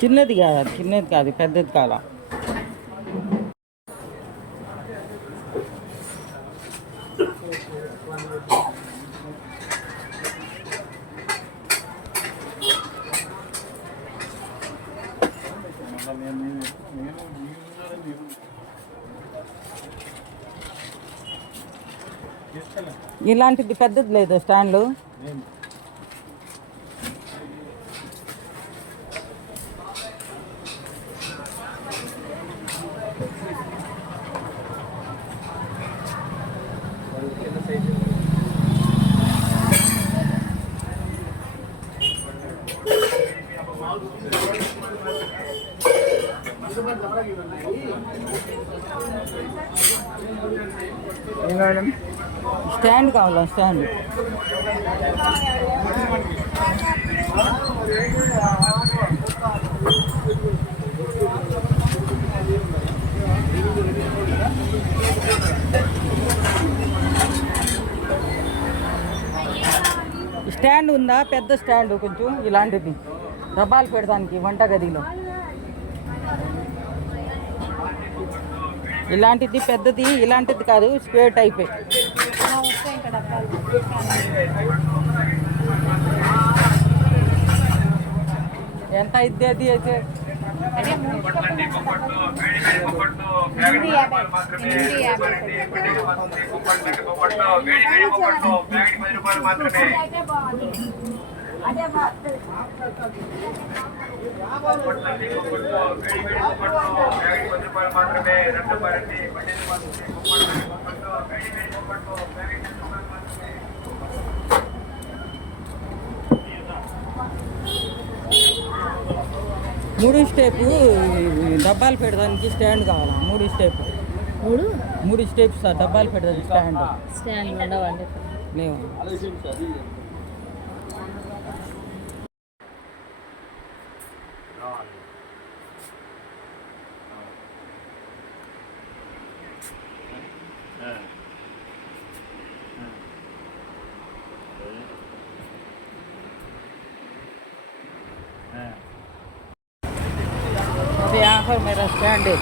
చిన్నది కాదు, చిన్నది కాదు, పెద్దది కాదా. ఇలాంటిది పెద్దది లేదు స్టాండ్లు. స్టాండ్ కావాలా? స్టాండ్ స్టాండ్ ఉందా? పెద్ద స్టాండ్ కొంచెం ఇలాంటిది డబ్బాలు పెడతానికి వంటగదిలో. ఇలాంటిది పెద్దది, ఇలాంటిది కాదు, స్క్వేర్ టైపే. ఎంత ఇద్ది అది అయితే? మూడు స్టెప్ డబ్బాలు పెడడానికి స్టాండ్ కావాలా? మూడు స్టెప్స్ డబ్బాలు పెడడానికి స్టాండ్ ఉండవండి, లేవు. यहाँ पर मेरा स्टैंड है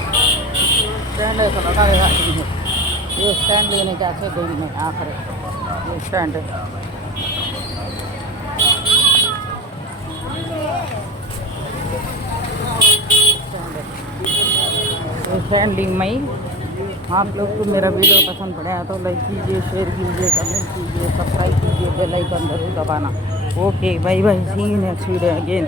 तो लगा है। ये स्टैंड लेने जाके गई मैं यहाँ पर। ये स्टैंड है, स्टैंडिंग में। आप लोग को मेरा वीडियो पसंद पड़ा तो लाइक कीजिए, शेयर कीजिए, कमेंट कीजिए, सब्सक्राइब कीजिए, बेल आइकन जरूर दबाना। Okay, bye bye, see you next video again.